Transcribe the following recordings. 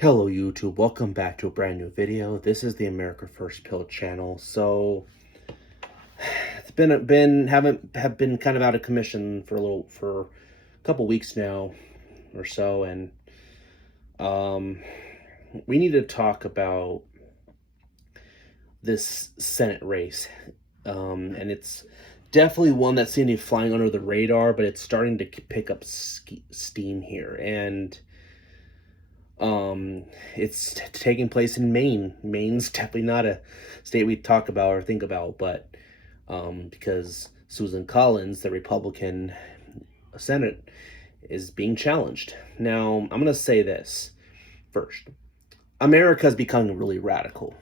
Hello YouTube, welcome back to a brand new video. This is the America First Pill channel. So it's been haven't have been kind of out of commission for a couple weeks now or so, and um we need to talk about this Senate race. And it's definitely one that seemed to be flying under the radar, but it's starting to pick up steam here. And it's taking place in Maine. Maine's definitely not a state we talk about or think about, but because Susan Collins, the Republican Senate, is being challenged. Now, I'm going to say this first. America is becoming really radical,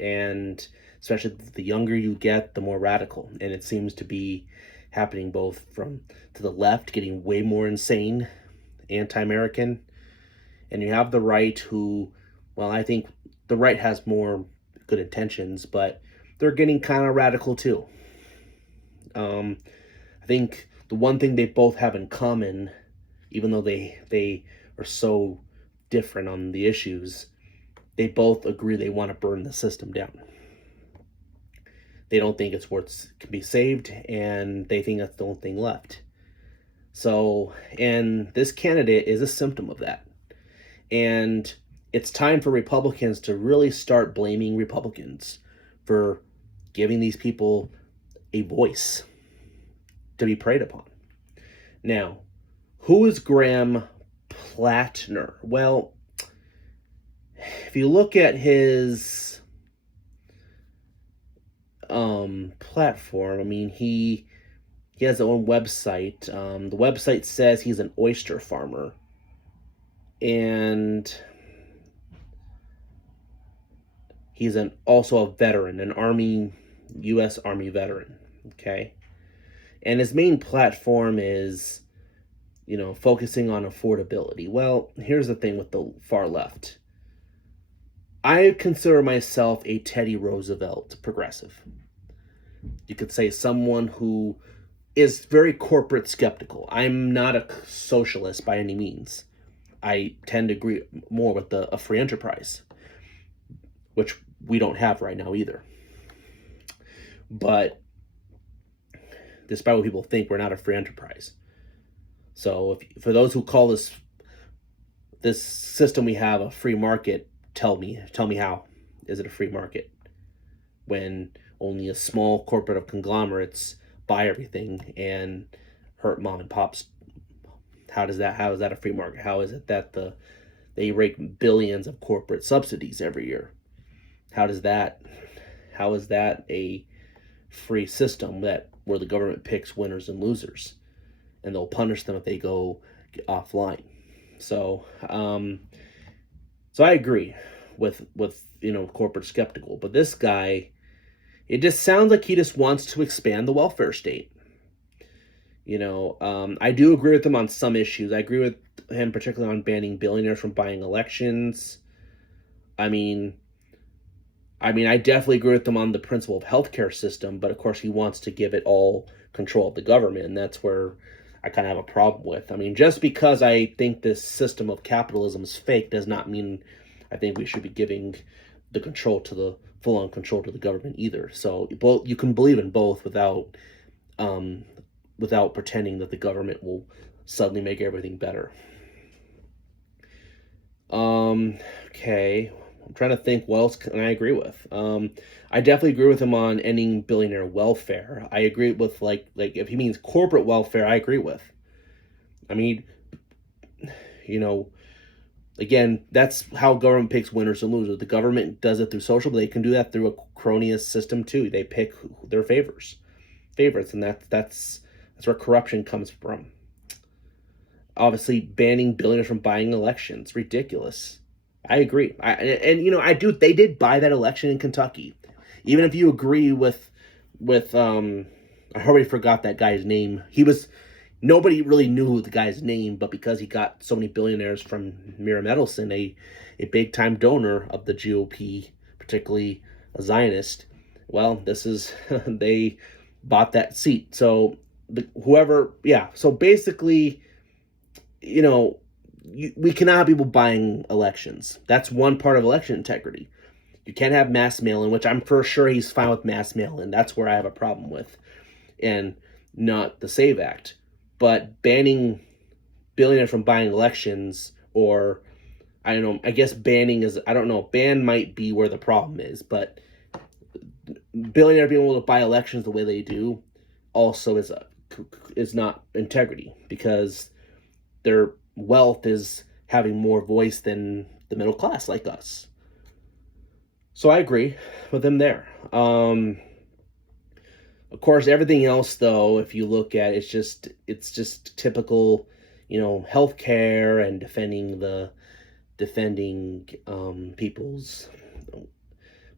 and especially the younger you get, the more radical. And it seems to be happening both from to the left, getting way more insane, anti-American, and you have the right who, well, I think the right has more good intentions, but they're getting kind of radical too. I think the one thing they both have in common, even though they are so different on the issues, they both agree they want to burn the system down. They don't think it's worth can be saved, and they think that's the only thing left. So, and this candidate is a symptom of that. And it's time for Republicans to really start blaming Republicans for giving these people a voice to be preyed upon. Now, who is Graham Platner? Well, if you look at his platform, I mean, he has his own website. The website says he's an oyster farmer, and he's also a veteran, an U.S. Army veteran. Okay, and his main platform is, focusing on affordability. Well, here's the thing with the far left. I consider myself a Teddy Roosevelt progressive. You could say someone who is very corporate skeptical. I'm not a socialist by any means. I tend to agree more with a free enterprise, which we don't have right now either. But despite what people think, we're not a free enterprise. So for those who call this system we have a free market, tell me how is it a free market when only a small corporate of conglomerates buy everything and hurt mom and pops? How is that a free market? How is it that they rake billions of corporate subsidies every year? How is that a free system where the government picks winners and losers, and they'll punish them if they go offline? So I agree with corporate skeptical, but this guy, it just sounds like he just wants to expand the welfare state. I do agree with him on some issues. I agree with him particularly on banning billionaires from buying elections. I mean, I definitely agree with him on the principle of healthcare system, but of course he wants to give it all control of the government, and that's where I kind of have a problem with. I mean, just because I think this system of capitalism is fake does not mean I think we should be giving the full-on control to the government either. So you can believe in both without pretending that the government will suddenly make everything better. Okay, I'm trying to think what else can I agree with. I definitely agree with him on ending billionaire welfare. I agree with like if he means corporate welfare, I agree with. I mean, again, that's how government picks winners and losers. The government does it through social, but they can do that through a cronyist system too. They pick their favorites, and that's where corruption comes from. Obviously, banning billionaires from buying elections, ridiculous. I agree. They did buy that election in Kentucky. Even if you agree with I already forgot that guy's name. Nobody really knew the guy's name, but because he got so many billionaires from Mira Medelson, a big time donor of the GOP, particularly a Zionist, well, they bought that seat. So so basically, we cannot have people buying elections. That's one part of election integrity. You can't have mass mail-in, which I'm for sure he's fine with mass mail-in. That's where I have a problem with, and not the SAVE Act. But banning billionaires from buying elections, or I don't know, I guess banning is, I don't know, ban might be where the problem is, but billionaires being able to buy elections the way they do also is not integrity, because their wealth is having more voice than the middle class like us. So I agree with them there. Of course, everything else, though, if you look at it, it's just typical, healthcare and defending people's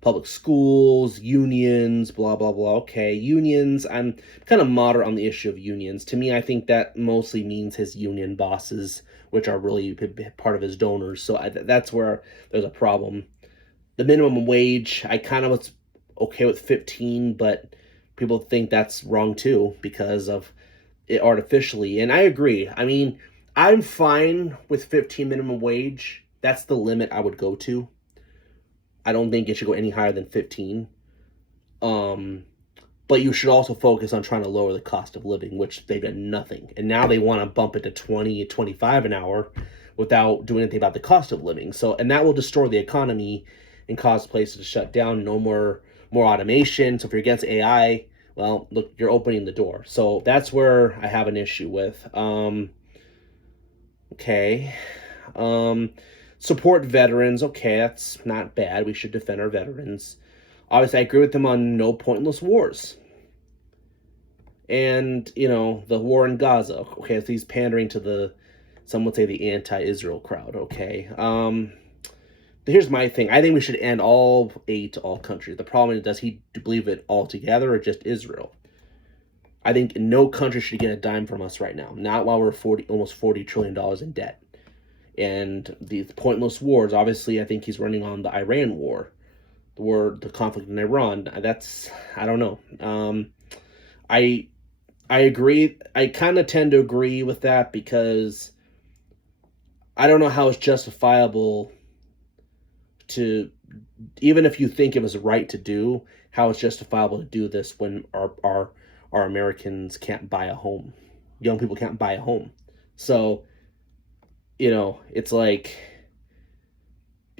public schools, unions, blah blah blah. Okay, unions. I'm kind of moderate on the issue of unions. To me, I think that mostly means his union bosses, which are really part of his donors. So that's where there's a problem. The minimum wage, I kind of was okay with 15, but people think that's wrong too because of it artificially. And I agree. I mean, I'm fine with 15 minimum wage. That's the limit I would go to. I don't think it should go any higher than 15. But you should also focus on trying to lower the cost of living, which they've done nothing. And now they want to bump it to 20, 25 an hour without doing anything about the cost of living. So, and that will destroy the economy and cause places to shut down. No more automation. So if you're against AI, well, look, you're opening the door. So that's where I have an issue with. Okay. Support veterans. Okay, that's not bad. We should defend our veterans. Obviously, I agree with them on no pointless wars. And, the war in Gaza. Okay, so he's pandering to some would say the anti-Israel crowd. Okay. Here's my thing. I think we should end all aid to all countries. The problem is, does he believe it all together or just Israel? I think no country should get a dime from us right now. Not while we're almost $40 trillion in debt. And these pointless wars, obviously, I think he's running on the Iran war. The conflict in Iran. I don't know. I agree. I kind of tend to agree with that because I don't know how it's justifiable to, even if you think it was right to do, how it's justifiable to do this when our Americans can't buy a home. Young people can't buy a home. So, it's like,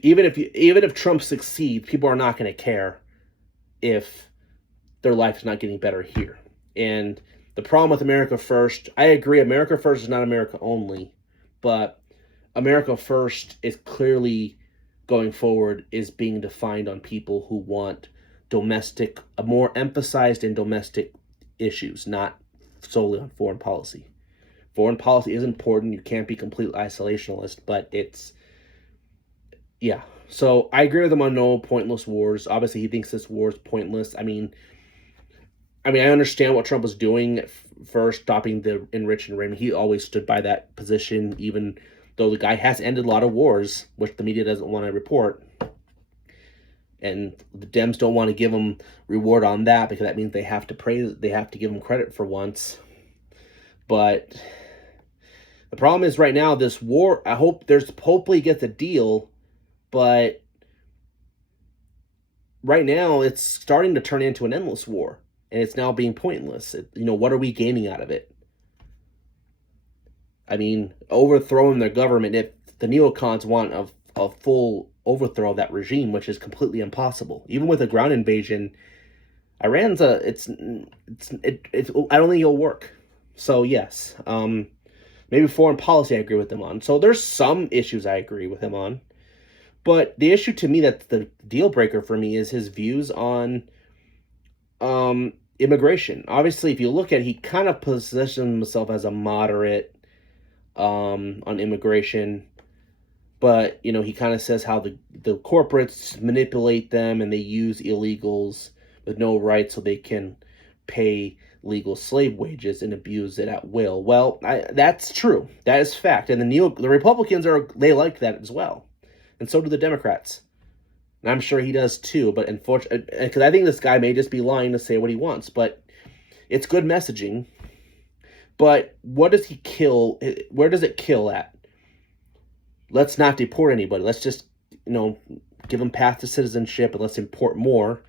even if Trump succeeds, people are not going to care if their life's not getting better here. And the problem with America First, I agree, America First is not America only, but America First is clearly going forward is being defined on people who want more emphasized in domestic issues, not solely on foreign policy. Foreign policy is important. You can't be completely isolationist, but yeah. So I agree with him on no pointless wars. Obviously, he thinks this war is pointless. I mean, I understand what Trump was doing at first, stopping the enrich and enrich. He always stood by that position, even though the guy has ended a lot of wars, which the media doesn't want to report. And the Dems don't want to give him reward on that because that means they have to give him credit for once. But the problem is right now, this war, hopefully he gets a deal, but right now it's starting to turn into an endless war, and it's now being pointless. What are we gaining out of it? I mean, overthrowing their government, if the neocons want a full overthrow of that regime, which is completely impossible. Even with a ground invasion, Iran's I don't think it'll work. So yes, maybe foreign policy I agree with him on. So there's some issues I agree with him on. But the issue to me that's the deal breaker for me is his views on immigration. Obviously, if you look at it, he kind of positions himself as a moderate on immigration. But, he kind of says how the corporates manipulate them and they use illegals with no rights so they can pay legal slave wages and abuse it at will. Well, that's true. That is fact. And the Republicans they like that as well. And so do the Democrats. And I'm sure he does too. But unfortunately, because I think this guy may just be lying to say what he wants. But it's good messaging. But what does he kill? Where does it kill at? let's not deport anybody. Let's just, give them path to citizenship and let's import more.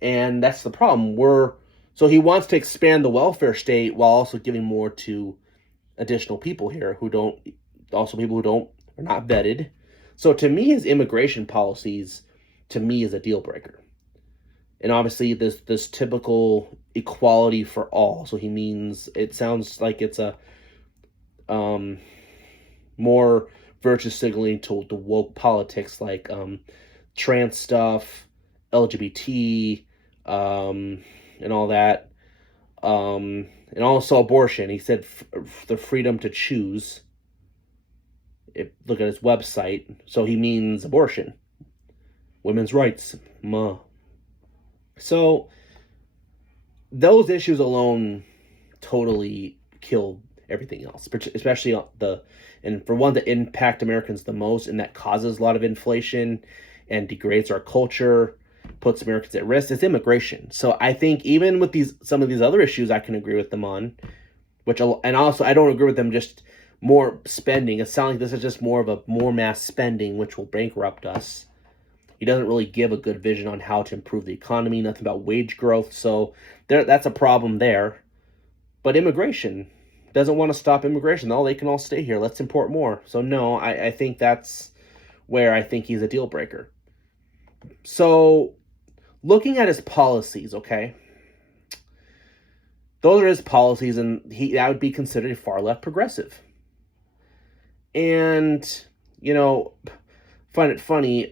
And that's the problem. So he wants to expand the welfare state while also giving more to additional people here people who don't are not vetted. So to me, his immigration policies, to me, is a deal breaker. And obviously, this typical equality for all. So he means, it sounds like it's a um, more virtue signaling to the woke politics, like trans stuff, LGBT, and all that, and also abortion. He said the freedom to choose. Look at his website. So he means abortion, women's rights. So those issues alone totally killed everything else, especially and for one that impact Americans the most, and that causes a lot of inflation and degrades our culture, puts Americans at risk, is immigration. So I think even with some of these other issues, I can agree with them on, and also I don't agree with them just more spending. It sounds like this is just more of a more mass spending, which will bankrupt us. He doesn't really give a good vision on how to improve the economy, nothing about wage growth. So that's a problem there. But immigration, doesn't want to stop immigration. Oh, they can all stay here. Let's import more. So no, I think that's where I think he's a deal breaker. So looking at his policies, okay, those are his policies, and that would be considered far left progressive. And find it funny.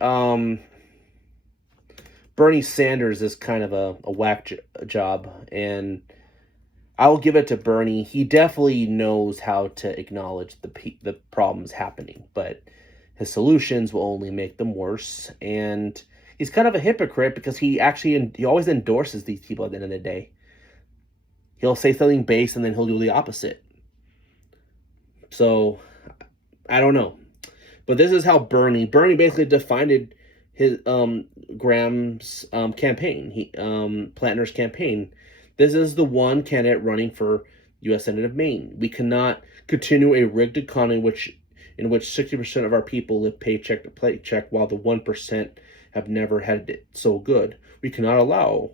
Bernie Sanders is kind of a whack job, and I will give it to Bernie. He definitely knows how to acknowledge the problems happening, but his solutions will only make them worse. And he's kind of a hypocrite because he always endorses these people at the end of the day. He'll say something base and then he'll do the opposite. So I don't know, but this is how Bernie basically defined his Graham's campaign. Platner's campaign. This is the one candidate running for U.S. Senate of Maine. We cannot continue a rigged economy in which 60% of our people live paycheck to paycheck, while the 1% have never had it so good. We cannot allow,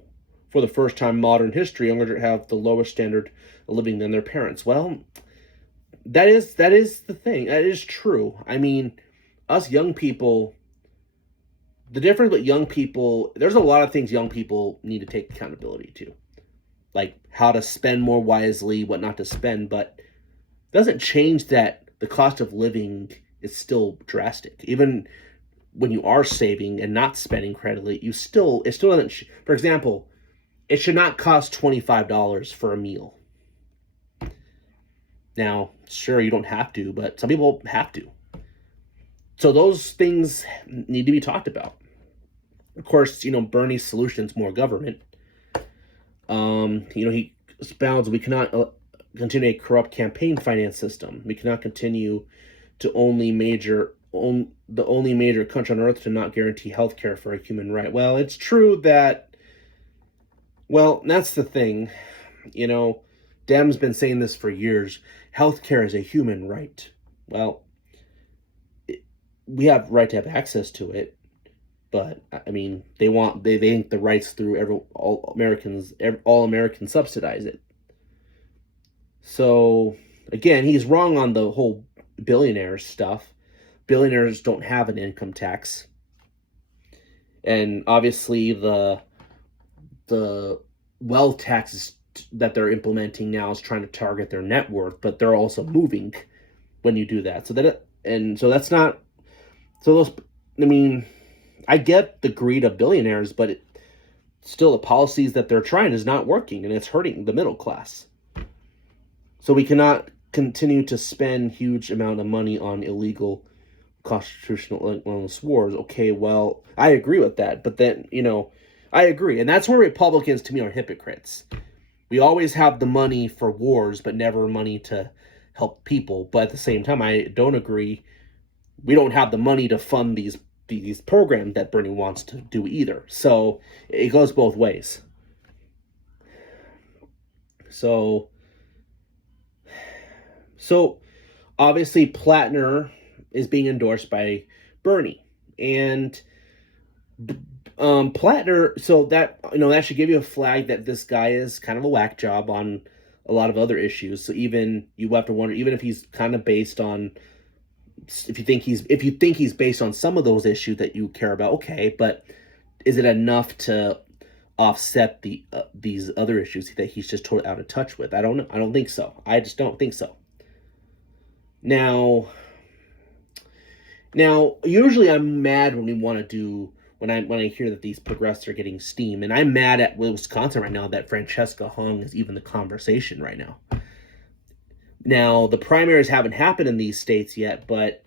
for the first time in modern history, young children have the lowest standard of living than their parents. Well, that is the thing. That is true. I mean, us young people, the difference with young people, there's a lot of things young people need to take accountability to, like how to spend more wisely, what not to spend, but it doesn't change that the cost of living is still drastic. Even when you are saving and not spending credibly, it still doesn't. For example, it should not cost $25 for a meal. Now, sure, you don't have to, but some people have to. So those things need to be talked about. Of course, Bernie's solution is more government. He spouts we cannot continue a corrupt campaign finance system. We cannot continue to the only major country on earth to not guarantee health care for a human right. Well, it's true that, that's the thing. Dem's been saying this for years. Healthcare is a human right. Well, we have right to have access to it, but I mean, they think the rights through all Americans subsidize it. So again, he's wrong on the whole billionaires stuff. Billionaires don't have an income tax, and obviously the wealth taxes that they're implementing now is trying to target their net worth, but they're also moving when you do that. So that's not. So those, I mean, I get the greed of billionaires, but still the policies that they're trying is not working, and it's hurting the middle class. So we cannot continue to spend huge amount of money on illegal constitutional wars. Okay, well, I agree with that, but then, I agree. And that's where Republicans, to me, are hypocrites. We always have the money for wars, but never money to help people. But at the same time, I don't agree. We don't have the money to fund these programs that Bernie wants to do either. So it goes both ways. So obviously Platner is being endorsed by Bernie. And Platner, so that, that should give you a flag that this guy is kind of a whack job on a lot of other issues. So even you have to wonder, even if he's kind of based on, if you think he's based on some of those issues that you care about, okay, but is it enough to offset these other issues that he's just totally out of touch with? I don't know. I don't think so. I just don't think so. Now, usually I'm mad when we want to do when I hear that these progressives are getting steam, and I'm mad at Wisconsin right now that Francesca Hung is even the conversation right now. Now, the primaries haven't happened in these states yet, but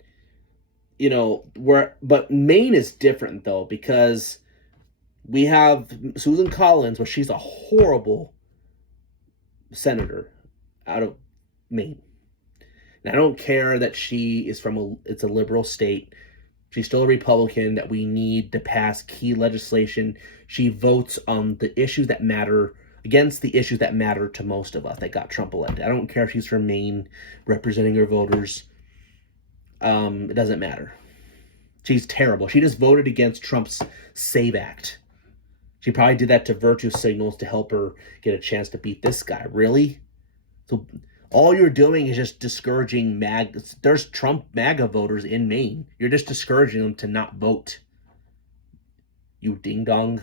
but Maine is different though, because we have Susan Collins, where she's a horrible senator out of Maine. And I don't care that she is it's a liberal state. She's still a Republican, that we need to pass key legislation. She votes on the issues that matter, against the issues that matter to most of us that got Trump elected. I don't care if she's from Maine representing her voters. It doesn't matter. She's terrible. She just voted against Trump's SAVE Act. She probably did that to virtue signals to help her get a chance to beat this guy. Really? So all you're doing is just discouraging there's Trump MAGA voters in Maine. You're just discouraging them to not vote. You ding dong.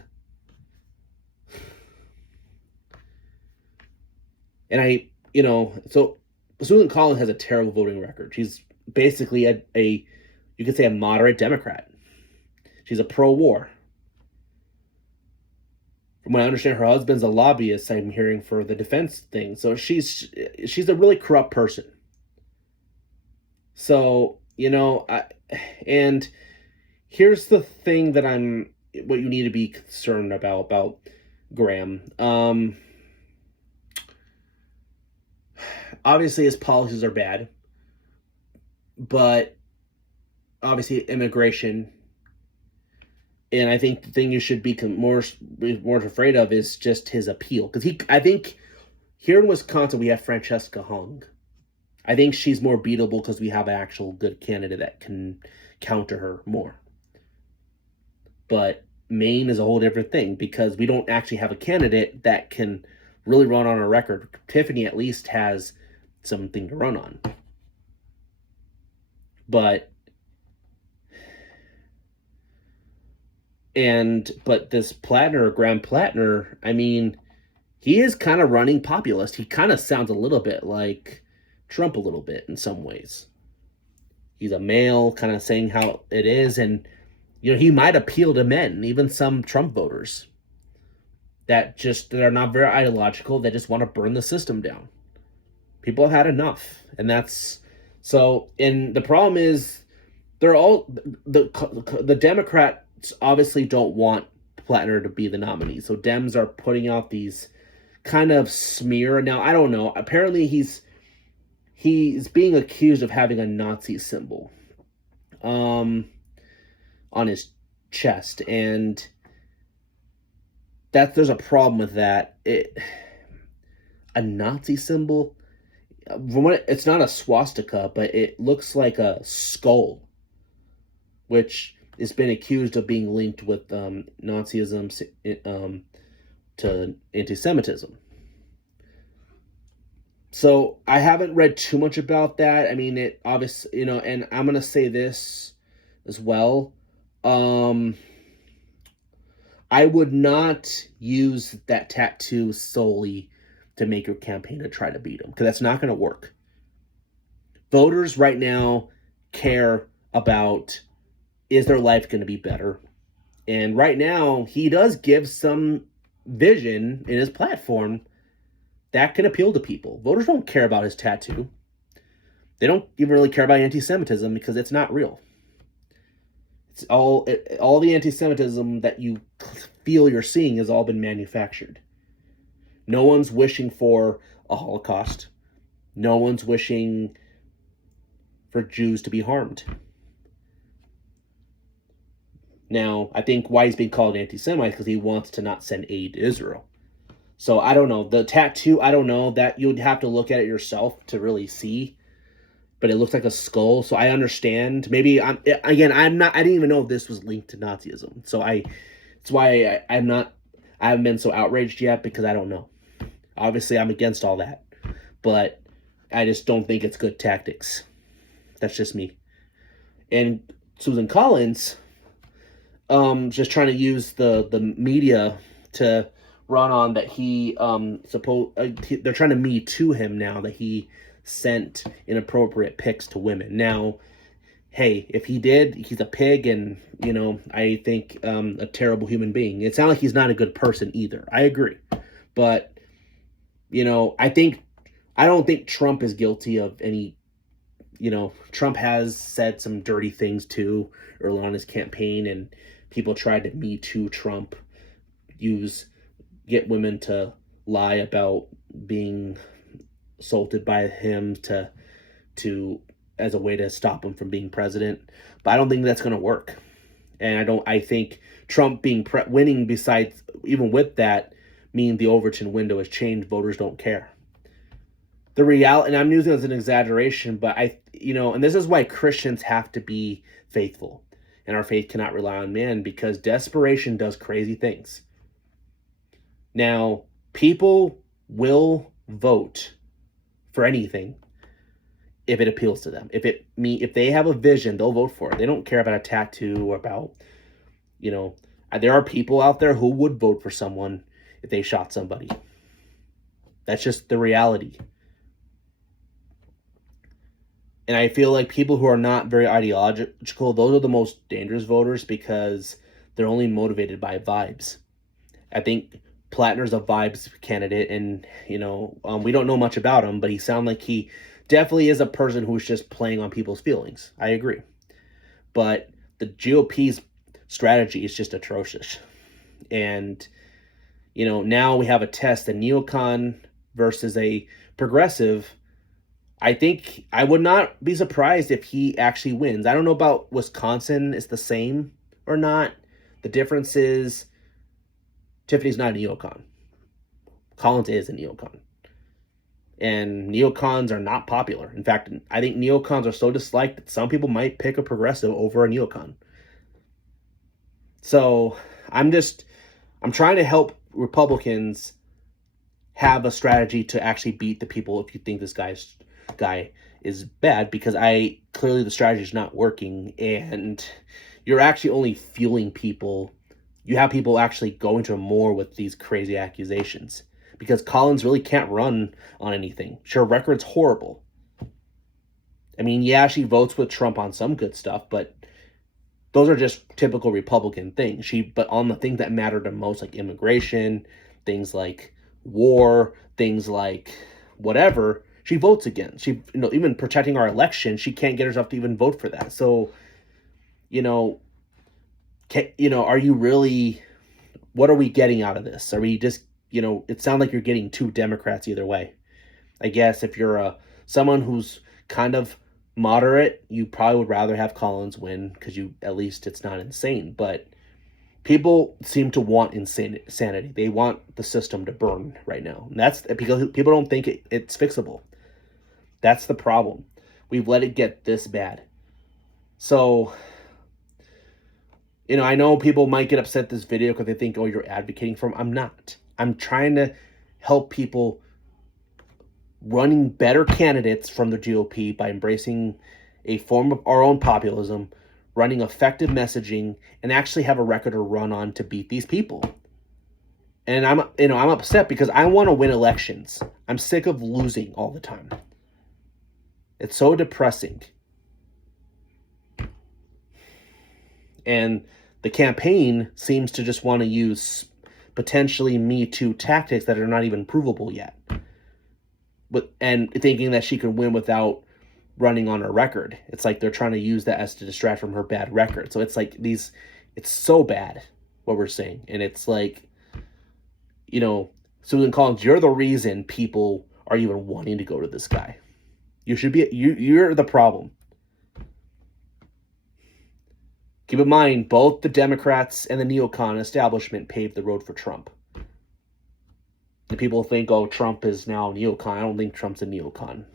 And so Susan Collins has a terrible voting record. She's basically you could say a moderate Democrat. She's a pro-war. From what I understand, her husband's a lobbyist, I'm hearing, for the defense thing. So she's a really corrupt person. So, and here's the thing that what you need to be concerned about Graham. Obviously his policies are bad, but obviously immigration. And I think the thing you should be more afraid of is just his appeal. Because I think here in Wisconsin, we have Francesca Hung. I think she's more beatable because we have an actual good candidate that can counter her more. But Maine is a whole different thing, because we don't actually have a candidate that can really run on a record. Tiffany at least has something to run on. But this Platner, Graham Platner, I mean, he is kind of running populist. He kind of sounds a little bit like Trump a little bit in some ways. He's a male, kind of saying how it is, and he might appeal to men, even some Trump voters that are not very ideological, that just want to burn the system down. People have had enough, and that's so. And the problem is, they're all the Democrats obviously don't want Platner to be the nominee. So Dems are putting out these kind of smear. Now, I don't know. Apparently he's being accused of having a Nazi symbol on his chest, and there's a problem with that. A Nazi symbol, it's not a swastika, but it looks like a skull, which has been accused of being linked with Nazism to anti-Semitism. So I haven't read too much about that. I mean, it obviously, and I'm going to say this as well. I would not use that tattoo solely to make your campaign to try to beat him, because that's not going to work. Voters right now care about, is their life going to be better? And right now, he does give some vision in his platform that can appeal to people. Voters don't care about his tattoo. They don't even really care about anti-Semitism, because it's not real. It's all the anti-Semitism that you feel you're seeing has all been manufactured. No one's wishing for a Holocaust. No one's wishing for Jews to be harmed. Now, I think why he's being called anti-Semite is because he wants to not send aid to Israel. So I don't know. The tattoo, I don't know. That you'd have to look at it yourself to really see. but it looks like a skull. So I understand. Maybe I'm not. I didn't even know if this was linked to Nazism. So it's why I'm not. I haven't been so outraged yet because I don't know. Obviously, I'm against all that, but I just don't think it's good tactics. That's just me. And Susan Collins, just trying to use the media to run on that they're trying to me to him now that he sent inappropriate pics to women. Now, hey, if he did, he's a pig, and I think a terrible human being. It's not like he's not a good person either. I agree, but I don't think Trump is guilty of any. Trump has said some dirty things too early on in his campaign, and people tried to me too Trump, get women to lie about being assaulted by him to as a way to stop him from being president. But I don't think that's going to work. And I think Trump winning, besides even with that, meaning the Overton window has changed. Voters don't care. The reality, and I'm using it as an exaggeration, but and this is why Christians have to be faithful, and our faith cannot rely on man, because desperation does crazy things. Now, people will vote for anything if it appeals to them. If they have a vision, they'll vote for it. They don't care about a tattoo or about, there are people out there who would vote for someone if they shot somebody. That's just the reality. And I feel like people who are not very ideological, those are the most dangerous voters because they're only motivated by vibes. I think Platner's a vibes candidate, and we don't know much about him, but he sounds like he definitely is a person who's just playing on people's feelings. I agree. But the GOP's strategy is just atrocious. And, now we have a test, a neocon versus a progressive. I think I would not be surprised if he actually wins. I don't know about Wisconsin is the same or not. The difference is Tiffany's not a neocon. Collins is a neocon. And neocons are not popular. In fact, I think neocons are so disliked that some people might pick a progressive over a neocon. So I'm trying to help Republicans have a strategy to actually beat the people if you think this guy is bad, because clearly the strategy is not working, and you're actually only fueling people. You have people actually going to more with these crazy accusations, because Collins really can't run on anything. Sure, record's horrible. I mean, yeah, she votes with Trump on some good stuff, but those are just typical Republican things. But on the things that matter the most, like immigration, things like war, things like whatever, she votes against. Even protecting our election, she can't get herself to even vote for that. So, are you really? What are we getting out of this? Are we just, it sounds like you're getting two Democrats either way. I guess if you're someone who's kind of moderate, you probably would rather have Collins win because at least it's not insane. But people seem to want insanity. They want the system to burn right now. And that's because people don't think it's fixable. That's the problem. We've let it get this bad. So, I know people might get upset at this video because they think, oh, you're advocating for him. I'm not. I'm trying to help people running better candidates from the GOP by embracing a form of our own populism, running effective messaging, and actually have a record to run on to beat these people. And I'm upset because I want to win elections. I'm sick of losing all the time. It's so depressing. And the campaign seems to just want to use potentially Me Too tactics that are not even provable yet. And thinking that she can win without running on her record. It's like they're trying to use that as to distract from her bad record. So it's like it's so bad what we're saying. And it's like, Susan Collins, you're the reason people are even wanting to go to this guy. You're the problem. Keep in mind, both the Democrats and the neocon establishment paved the road for Trump. And people think, oh, Trump is now a neocon. I don't think Trump's a neocon.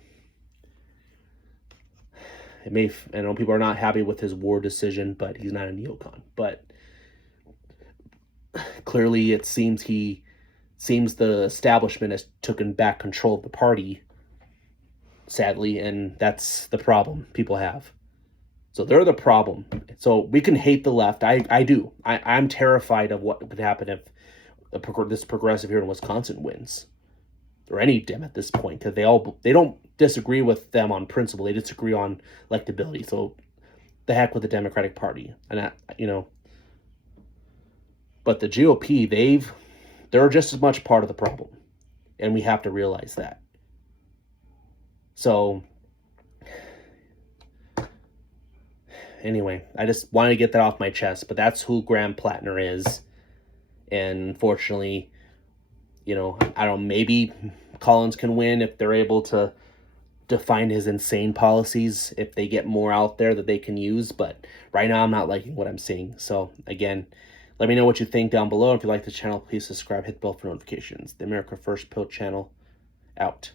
I know people are not happy with his war decision, but he's not a neocon. But clearly, it seems the establishment has taken back control of the party, sadly, and that's the problem people have. So they're the problem. So we can hate the left. I do. I'm terrified of what would happen if this progressive here in Wisconsin wins, or any Dem at this point, because they don't disagree with them on principle. They disagree on electability. So the heck with the Democratic Party, and but the GOP, they're just as much part of the problem, and we have to realize that. So anyway, I just wanted to get that off my chest, but that's who Graham Platner is. And unfortunately, I don't know, maybe Collins can win if they're able to define his insane policies, if they get more out there that they can use. But right now, I'm not liking what I'm seeing. So again, let me know what you think down below. If you like the channel, please subscribe, hit the bell for notifications. The America First Pill channel, out.